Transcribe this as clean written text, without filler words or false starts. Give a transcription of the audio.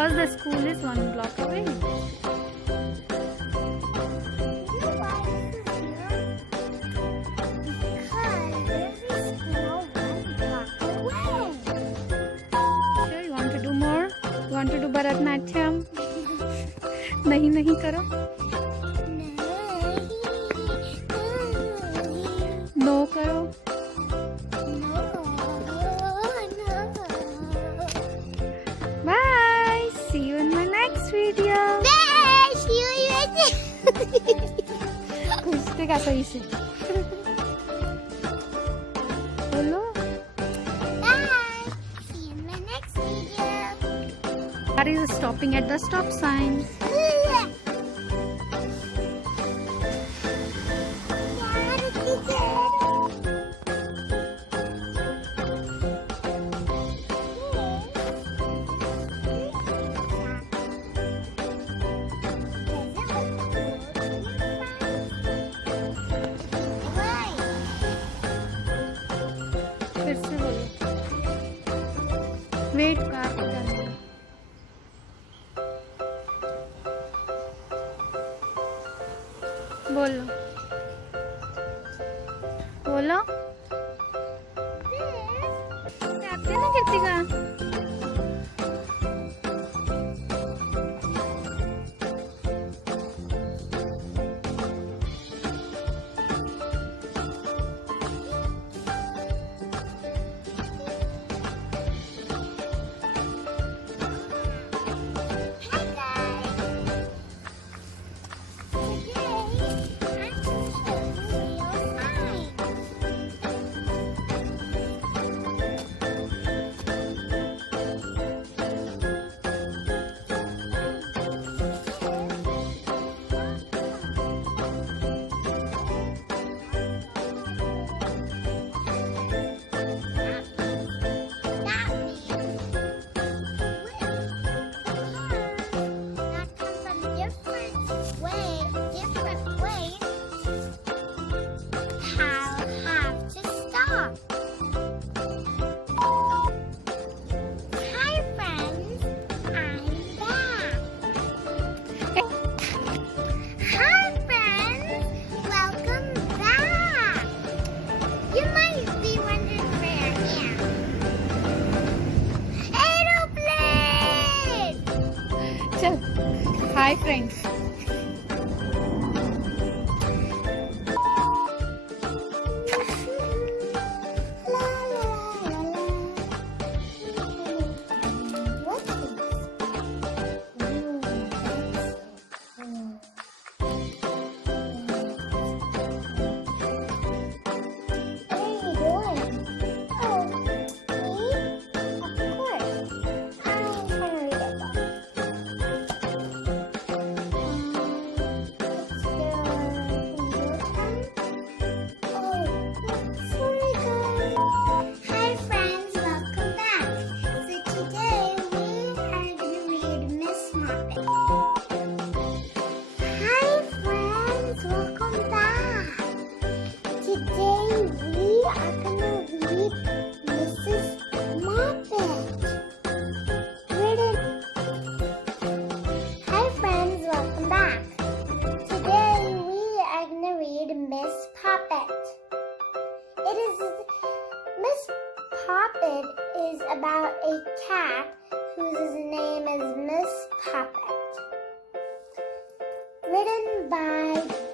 because the school is 1 block away. Sure, you want to do more? You want to do Bharatnatyam? नहीं नहीं करो. No करो. Bye. See you in my next video. Bye. See you later. Kritika सही से. बोलो. Bye. See you in my next video. Car is stopping at the stop sign. फिर से बोलो. वेट कार को जाने दो. बोलो. बोलो. आते ना Kritika. Hi friends. Poppet is about a cat whose name is Miss Poppet. Written by